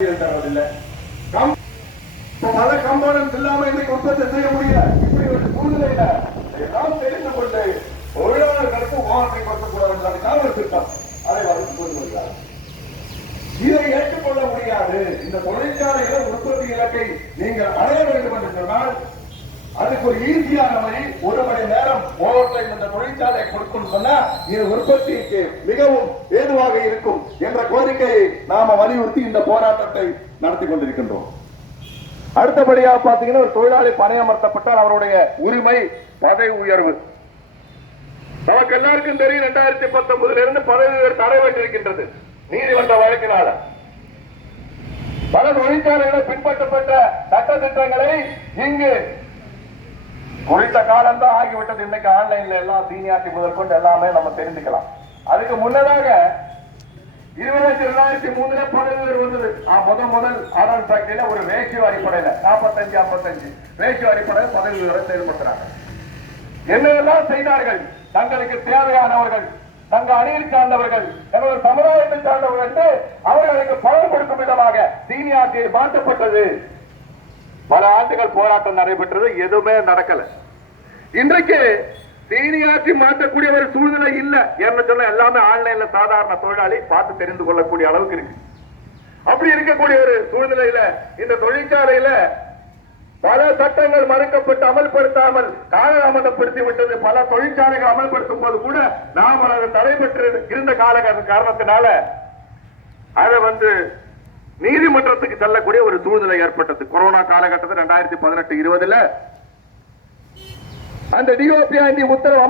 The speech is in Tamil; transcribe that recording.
தரதில்லை பல கம்போனன்ஸ் இல்லாம இன்னைக்கு உற்பத்தி செய்ய முடியல? இப்படி ஒரு சூழ்நிலையில எல்லாம் தெரிந்து கொண்டு தொழிலாளர்களுக்கு உபகரணத்தை கொடுக்கக்கூடாது என்பதற்காக ஒரு திட்டம் அதை வளர்த்து கொண்டு வருகிறார். இதை ஏற்றுக்கொள்ள முடியாது. இந்த தொழிற்சாலையில உற்பத்தி இலக்கை நீங்கள் அடைய வேண்டும் என்று சொன்னால் அதுக்கு ஒரு ஈஸியான வழி ஒரு மணி நேரம் ஓவர் டைம் இந்த தொழிற்சாலை கொடுக்கும் சொன்னா இது உற்பத்திக்கு மிகவும் ஏதுவாக இருக்கும் என்ற கோரிக்கையை நாம வலியுறுத்தி இந்த போராட்டத்தை நடத்தி கொண்டிருக்கின்றோம். அடுத்தபடியா பாத்தீங்கன்னா ஒரு தொழிலாளி பணியமர்த்தப்பட்டால் அவருடைய உரிமை பதவி உயர்வு. நமக்கு எல்லாருக்கும் தெரியும் இரண்டாயிரத்தி பத்தொன்பதுல இருந்து பதவி உயர்வு தடைபட்டிருக்கின்றது நீதிமன்ற வழக்கினால. பல தொழிற்சாலைகளை பின்பற்றப்பட்ட சட்ட திட்டங்களை இங்கு குறித்த காலம் தான் ஆகிவிட்டது. இன்னைக்கு ஆன்லைன்ல எல்லாம் சீனியாரிட்டி முதற்கொண்டு எல்லாமே நம்ம தெரிஞ்சுக்கலாம். அதுக்கு முன்னதாக இருபதாயிரத்தி ரெண்டாயிரத்தி மூணுல பதவி வந்தது. முதல் முதல் ஆர்டர் ஃபேக்டரியில ஒரு ரேஷியோ அடிப்படையில நாற்பத்தஞ்சு ஐம்பத்தஞ்சு. ரேஷியோ அடிப்படையில் பதவி உயர்வை செயல்படுத்துறாங்க. என்னெல்லாம் செய்தார்கள்? தங்களுக்கு தேவையானவர்கள் தங்க அணியில் சார்ந்தவர்கள் எனது சமுதாயத்தை சார்ந்தவர்கள் என்று அவர்களுக்கு பலன் கொடுக்கும் விதமாக சீனியாரிட்டி மாற்றப்பட்டது. பல ஆண்டுகள் போராட்டம் நடைபெற்றது எதுவுமே நடக்கல. இன்றைக்கு சீனியாற்றி மாற்றக்கூடிய ஒரு சூழ்நிலை இல்ல என்ன எல்லாமே ஆன்லைன்ல சாதாரண தொழிலாளி பார்த்து தெரிந்து கொள்ளக்கூடிய அளவுக்கு இருக்கு. அப்படி இருக்கக்கூடிய ஒரு சூழ்நிலையில இந்த தொழிற்சாலையில பல சட்டங்கள் மறுக்கப்பட்டு அமல்படுத்தாமல் காலதாமதப்படுத்தி விட்டது. பல தொழிற்சாலைகள் அமல்படுத்தும் போது கூட நாம் அதை தடைபெற்று இருந்த கால காரணத்தினால அதை வந்து நீதிமன்றத்துக்கு செல்லக்கூடிய ஒரு கொரோனா காலகட்டத்தில் ரெண்டாயிரத்தி பதினெட்டு இருபதுல அந்த டிஓபி உத்தரவு